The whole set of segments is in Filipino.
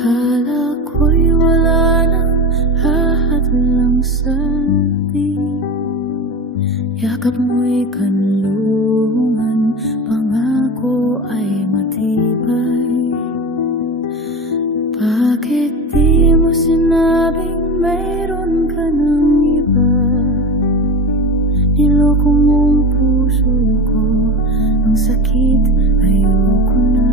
Akala ko'y wala nang hahadlang salpi. Yakap mo'y kanlungan, pangako ay matibay. Bakit di mo sinabing mayroon ka ng iba? Niloko mong puso ko, ang sakit ayoko na.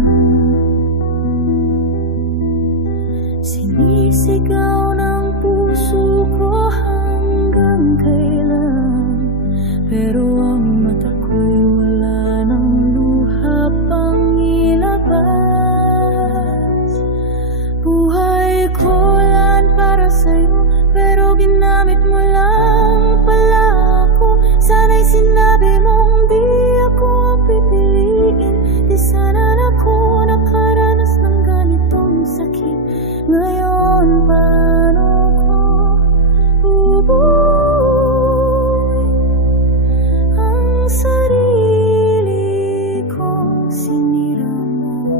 Sinisigaw ng puso ko hanggang kailan, pero ang mata ko'y wala ng luha pang ilabas. Buhay ko lan para sa'yo, pero ginamit mo lang pala ako. Sana'y sinabi mong di ako pipiliin. Di sana ako nakaranas ng ganitong sakit. Ngayon paano ko bubuin ang sarili kong sinira mo?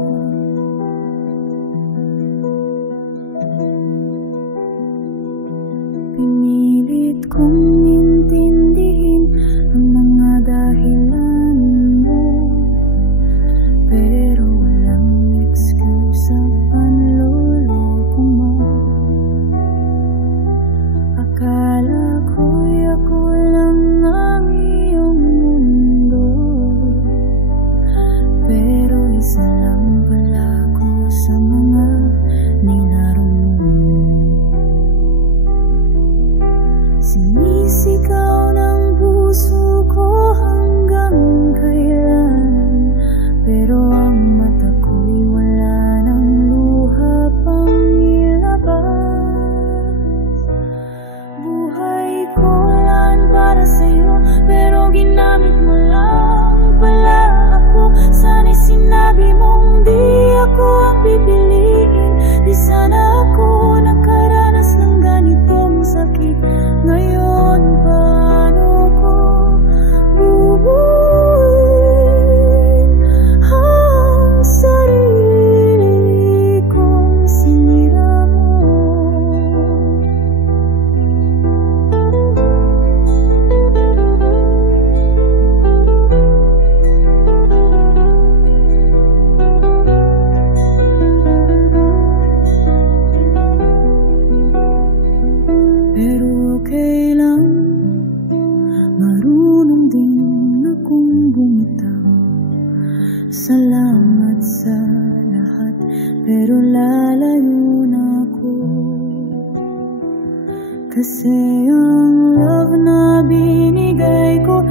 Pinilit kong intindihin ang mga dahilan mo, pero walang excuse sa panloloko mo. Akala ko'y ako lang ang iyong mundo, pero isa lang pala ako sa mga nilaro mo. Sinisigaw ng puso ko hanggang kailan, pero ang mata ko'y wala ng luha pang ilabas. Buhay ko lan para sa'yo, pero ginamit mo lang pala ako. Sana'y sinabi mong di ako ang pipiliin. Di sana ako nakaranas ng ganitong sakit. Ngayon paano ko bubuin ang sarili kong sinira mo? Pero okay lang, marunong din akong bumitaw. Salamat sa lahat, pero lalayo na ako. Kasi ang love na binigay ko